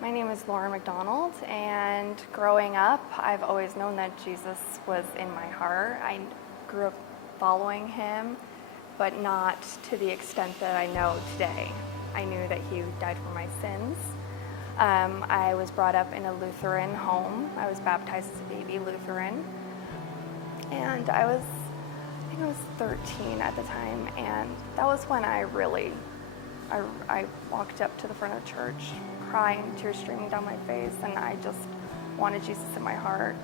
My name is McDonald, and growing up, I've always known that Jesus was in my heart. I grew up following him, but not to the extent that I know today. I knew that he died for my sins. I was brought up in a Lutheran home. I was baptized as a baby Lutheran, and I think I was 13 at the time, and that was when I walked up to the front of the church, crying, tears streaming down my face, and I just wanted Jesus in my heart.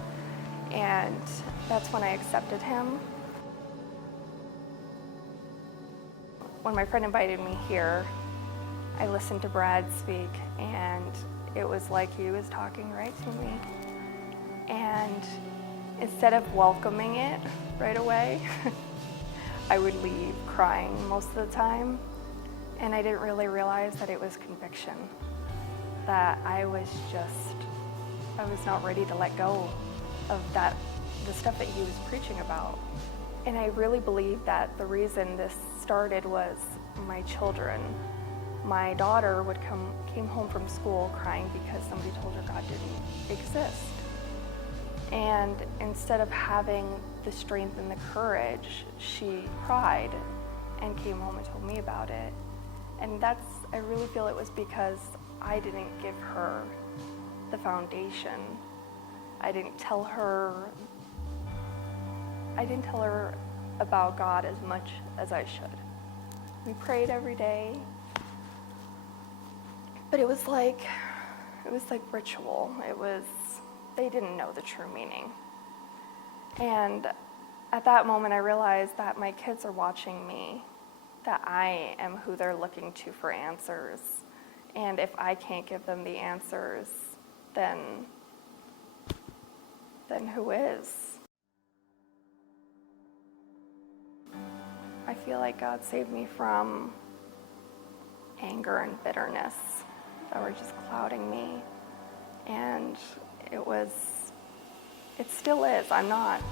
And that's when I accepted him. When my friend invited me here, I listened to Brad speak, and it was like he was talking right to me. And instead of welcoming it right away, I would leave crying most of the time. And I didn't really realize that it was conviction, that I was not ready to let go of the stuff that he was preaching about. And I really believe that the reason this started was my children. My daughter came home from school crying because somebody told her God didn't exist. And instead of having the strength and the courage, she cried and came home and told me about it. And I really feel it was because I didn't give her the foundation. I didn't tell her about God as much as I should. We prayed every day, but it was like ritual. They didn't know the true meaning. And at that moment I realized that my kids are watching me, that I am who they're looking to for answers. And if I can't give them the answers, then who is? I feel like God saved me from anger and bitterness that were just clouding me. And it still is. I'm not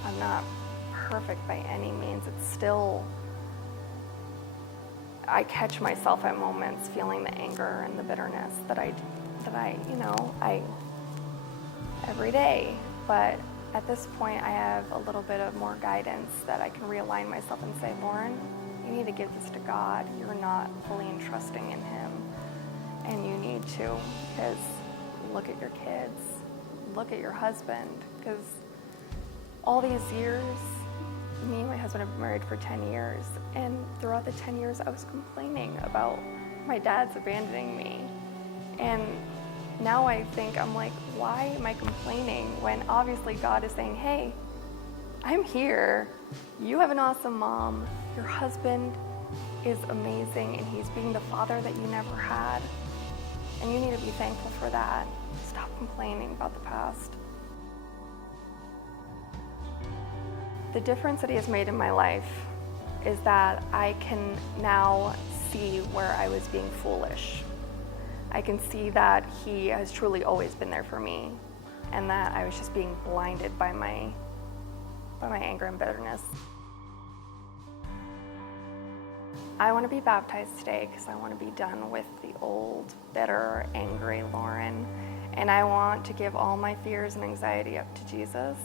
perfect by any means. It's still, I catch myself at moments feeling the anger and the bitterness that I every day. But at this point, I have a little bit of more guidance that I can realign myself and say, Lauren, you need to give this to God. You're not fully entrusting in him, and you need to, because look at your kids, look at your husband, because all these years, me and my husband have been married for 10 years, and throughout the 10 years, I was complaining about my dad's abandoning me. And now I'm like, why am I complaining when obviously God is saying, hey, I'm here. You have an awesome mom. Your husband is amazing, and he's being the father that you never had. And you need to be thankful for that. Stop complaining about the past. The difference that he has made in my life is that I can now see where I was being foolish. I can see that he has truly always been there for me, and that I was just being blinded by my anger and bitterness. I want to be baptized today because I want to be done with the old, bitter, angry Lauren, and I want to give all my fears and anxiety up to Jesus.